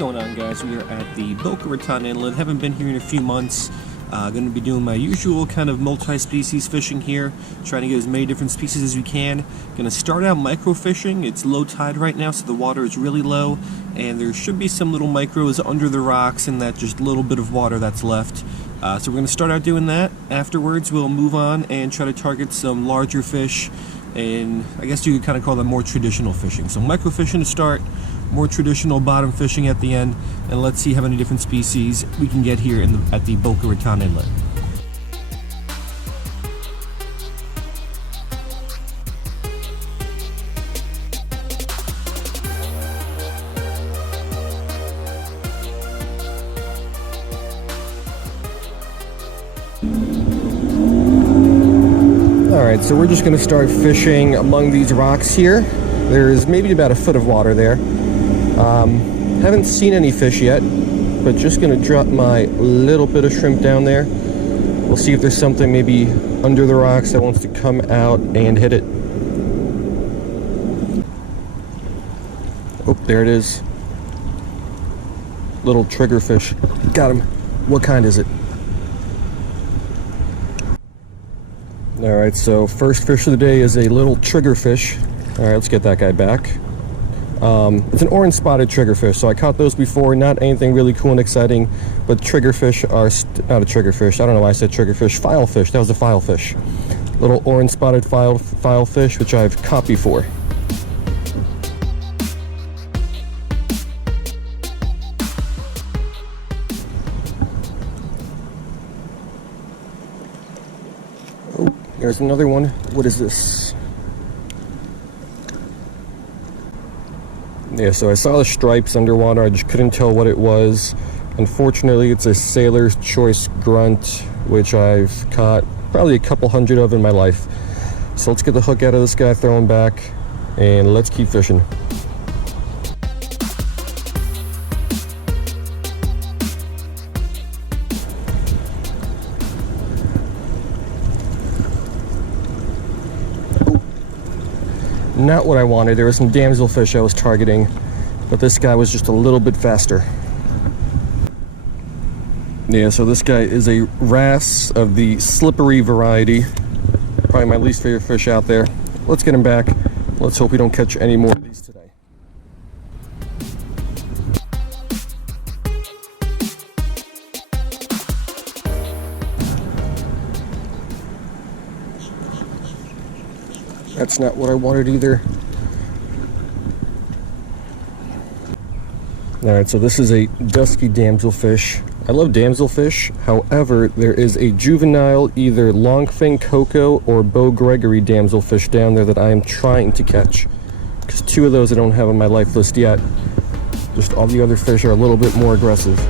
going on, guys? We are at the Boca Raton Inlet. Haven't been here in a few months. Going to be doing my usual kind of multi-species fishing here, trying to get as many different species as we can. Going to start out micro fishing. It's low tide right now, so the water is really low, and there should be some little micros under the rocks in that just little bit of water that's left. So we're going to start out doing that. Afterwards, we'll move on and try to target some larger fish, and I guess you could kind of call that more traditional fishing. So micro fishing to start, more traditional bottom fishing at the end, and let's see how many different species we can get here at the Boca Raton Inlet. Alright, so we're just going to start fishing among these rocks here. There's maybe about a foot of water there. Haven't seen any fish yet, but just going to drop my little bit of shrimp down there. We'll see if there's something maybe under the rocks that wants to come out and hit it. Oh, there it is. Little triggerfish. Got him. What kind is it? Alright, so first fish of the day is a little triggerfish. Alright, let's get that guy back. It's an orange spotted triggerfish, so I caught those before, not anything really cool and exciting, but triggerfish are, not a triggerfish, I don't know why I said triggerfish, filefish, that was a filefish. Little orange spotted filefish, which I've caught before. Oh, there's another one. What is this? Yeah, so I saw the stripes underwater, I just couldn't tell what it was. Unfortunately, it's a sailor's choice grunt, which I've caught probably a couple hundred of in my life. So let's get the hook out of this guy, throw him back, and let's keep fishing. Not what I wanted. There were some damselfish I was targeting, but this guy was just a little bit faster. Yeah, so this guy is a wrasse of the slippery variety. Probably my least favorite fish out there. Let's get him back. Let's hope we don't catch any more of these today. That's not what I wanted either. Alright, so this is a dusky damselfish. I love damselfish, however, there is a juvenile either longfin coco or Bo Gregory damselfish down there that I am trying to catch. Because two of those I don't have on my life list yet. Just all the other fish are a little bit more aggressive.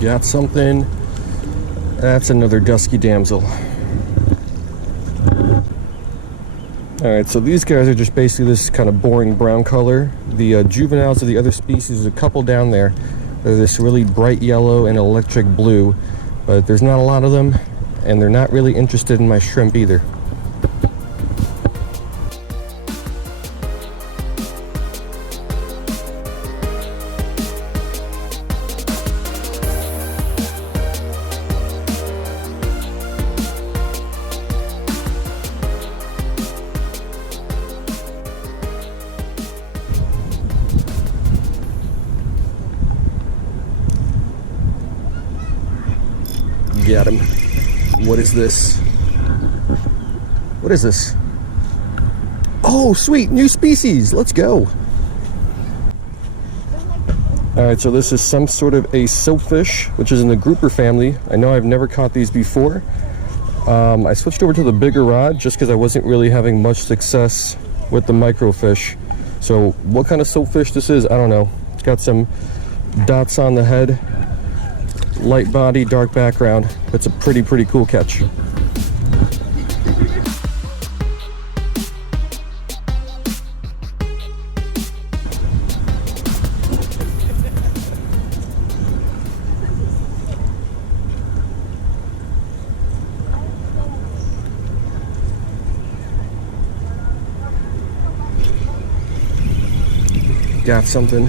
Got something. That's another dusky damsel. Alright, so these guys are just basically this kind of boring brown color. The juveniles of the other species, there's a couple down there. They're this really bright yellow and electric blue, but there's not a lot of them, and they're not really interested in my shrimp either. Got him. What is this? What is this? Oh, sweet, new species. Let's go. Alright, so this is some sort of a soapfish, which is in the grouper family. I know I've never caught these before. I switched over to the bigger rod just because I wasn't really having much success with the microfish. So what kind of soapfish this is, I don't know. It's got some dots on the head. Light body, dark background. It's a pretty cool catch. Got something.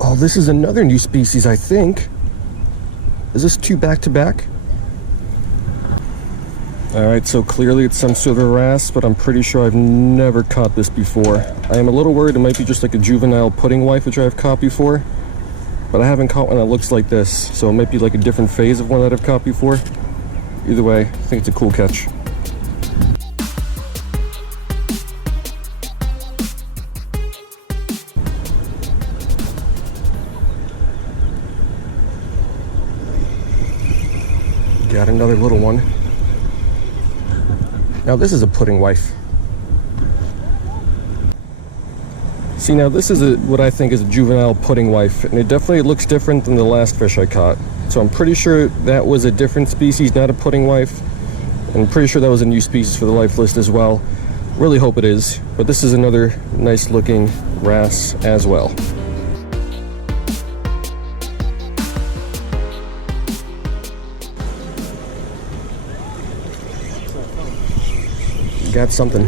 Oh, this is another new species, I think. Is this two back-to-back? Alright, so clearly it's some sort of a wrasse, but I'm pretty sure I've never caught this before. I am a little worried it might be just like a juvenile pudding wife, which I've caught before. But I haven't caught one that looks like this, so it might be like a different phase of one that I've caught before. Either way, I think it's a cool catch. Got another little one. Now this is a pudding wife. See, now this is what I think is a juvenile pudding wife, and it definitely looks different than the last fish I caught. So I'm pretty sure that was a different species, not a pudding wife. And I'm pretty sure that was a new species for the life list as well. Really hope it is, but this is another nice looking wrasse as well. Got something.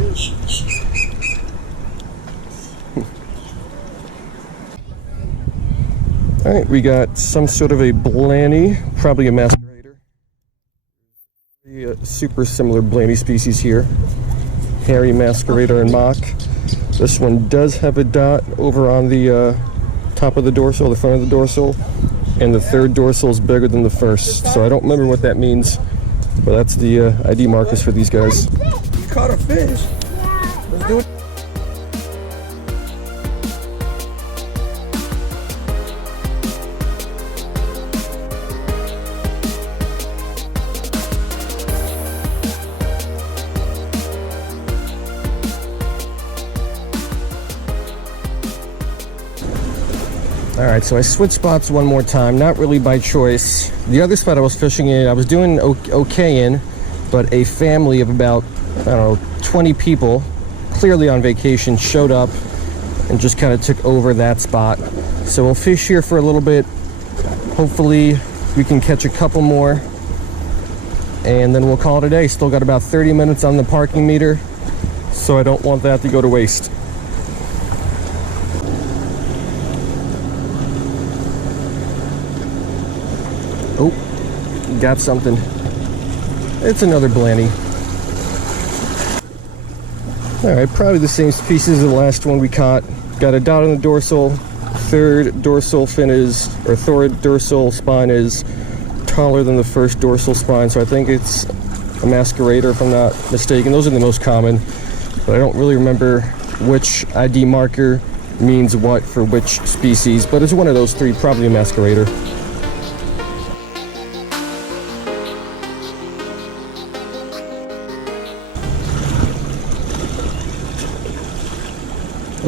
All right, we got some sort of a blenny, probably a masquerader. Super similar blenny species here. Hairy masquerader and mock. This one does have a dot over on the top of the dorsal, the front of the dorsal, and the third dorsal is bigger than the first. So I don't remember what that means, but that's the ID markers for these guys. Caught a fish. Let's do it. All right, so I switched spots one more time, not really by choice. The other spot I was fishing in, I was doing okay in, but a family of about, I don't know, 20 people, clearly on vacation, showed up and just kind of took over that spot. So we'll fish here for a little bit. Hopefully we can catch a couple more, and then we'll call it a day. Still got about 30 minutes on the parking meter, so I don't want that to go to waste. Oh, got something. It's another blenny. Alright, probably the same species as the last one we caught. Got a dot on the dorsal. Third dorsal fin is, or third dorsal spine is taller than the first dorsal spine, so I think it's a masquerader if I'm not mistaken. Those are the most common, but I don't really remember which ID marker means what for which species, but it's one of those three, probably a masquerader.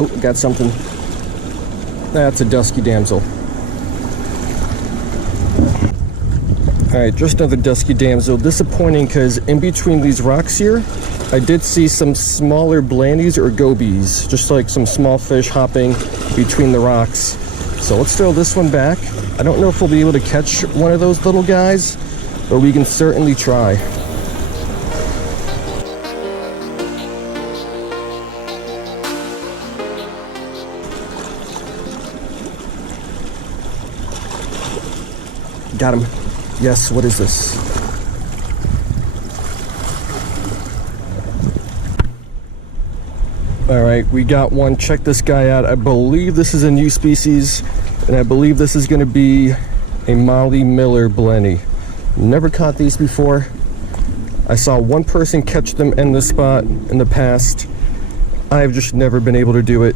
Oh, got something. That's a dusky damsel. Alright, just another dusky damsel. Disappointing because in between these rocks here, I did see some smaller blennies or gobies. Just like some small fish hopping between the rocks. So let's throw this one back. I don't know if we'll be able to catch one of those little guys, but we can certainly try. Got him. Yes, what is this? All right, we got one. Check this guy out. I believe this is a new species, and I believe this is going to be a Molly Miller blenny. Never caught these before. I saw one person catch them in this spot in the past. I've just never been able to do it,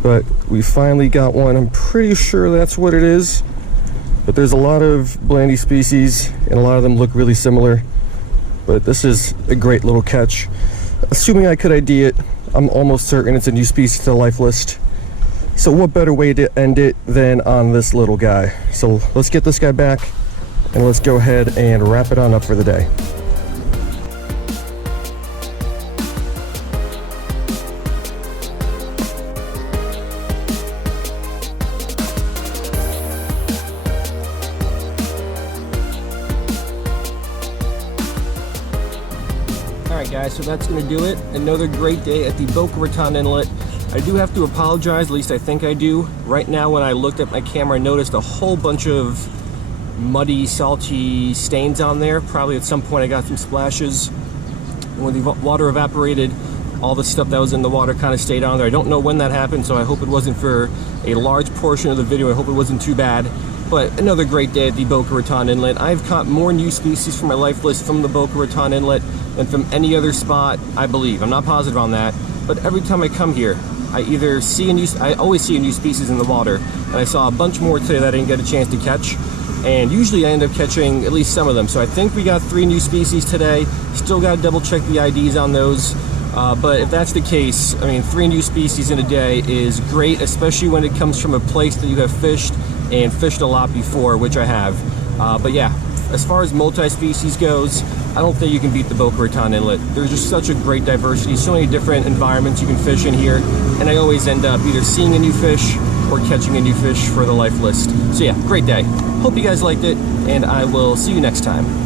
but we finally got one. I'm pretty sure that's what it is. But there's a lot of blenny species, and a lot of them look really similar. But this is a great little catch. Assuming I could ID it, I'm almost certain it's a new species to the life list. So what better way to end it than on this little guy? So let's get this guy back, and let's go ahead and wrap it on up for the day. Alright guys, so that's going to do it. Another great day at the Boca Raton Inlet. I do have to apologize, at least I think I do. Right now when I looked at my camera, I noticed a whole bunch of muddy, salty stains on there. Probably at some point I got some splashes. When the water evaporated, all the stuff that was in the water kind of stayed on there. I don't know when that happened, so I hope it wasn't for a large portion of the video. I hope it wasn't too bad. But another great day at the Boca Raton Inlet. I've caught more new species for my life list from the Boca Raton Inlet than from any other spot, I believe. I'm not positive on that, but every time I come here, I either see I always see a new species in the water, and I saw a bunch more today that I didn't get a chance to catch. And usually I end up catching at least some of them. So I think we got 3 new species today. Still got to double check the IDs on those. But if that's the case, I mean, 3 new species in a day is great, especially when it comes from a place that you have fished and fished a lot before, which I have. But yeah, as far as multi-species goes, I don't think you can beat the Boca Raton Inlet. There's just such a great diversity, so many different environments you can fish in here, and I always end up either seeing a new fish or catching a new fish for the life list. So yeah, great day. Hope you guys liked it, and I will see you next time.